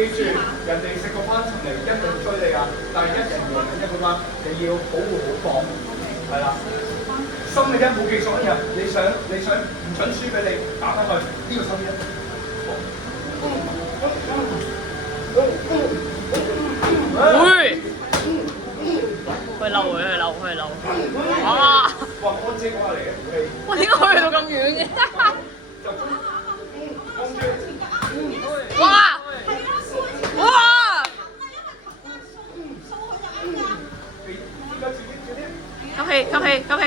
記住，人哋食個翻尋嚟一定追你啊！但係一人贏緊一個彎，你要保護好磅，係啦。心嘅啫，冇技術嘅，你想唔準輸俾你，打翻去呢個心嘅。會，去漏佢，去漏，去漏。哇！哇，安姐講下嚟嘅武器。哇！點解去到咁遠嘅？哇！哇！吸氣，吸氣，吸氣。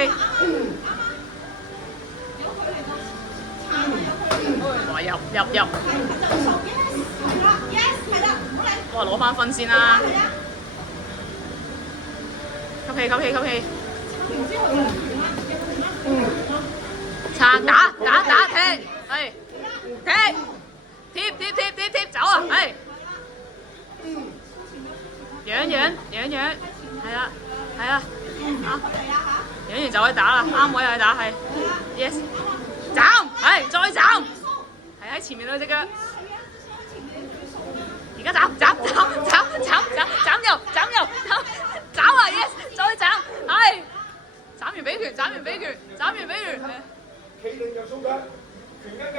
哇！入。哇！攞翻分先啦。吸氣，吸氣，吸氣。撐，打，踢，係，踢，貼，走啊，係。養，係啦，啊，養完就可以打啦，啱位就去打，係 ，yes， 斬，係，再斬，係喺前面嗰隻腳，而家斬右，斬啊 ，yes， 再斬，係，斬完俾拳，企定右鬆腳，拳跟腳，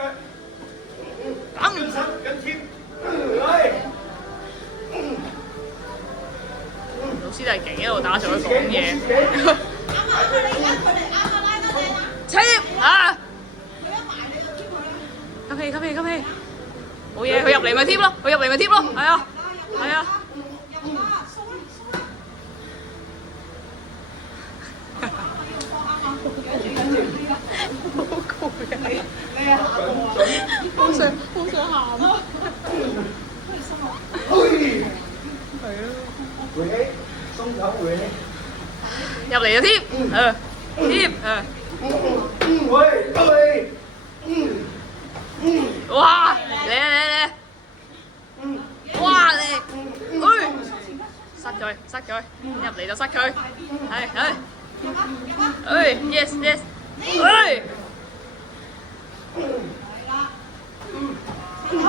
打緊身緊貼，係。老師都係勁，一路打仲喺度講嘢。切啊！吸氣，冇嘢，佢入嚟咪貼咯，係啊。好攰啊！好想喊啊！係啊。回氣，鬆手回氣。入嚟就貼，貼，喂，哇！嚟！哇！嚟！塞佢，入嚟就塞佢，係，yes，係，啊！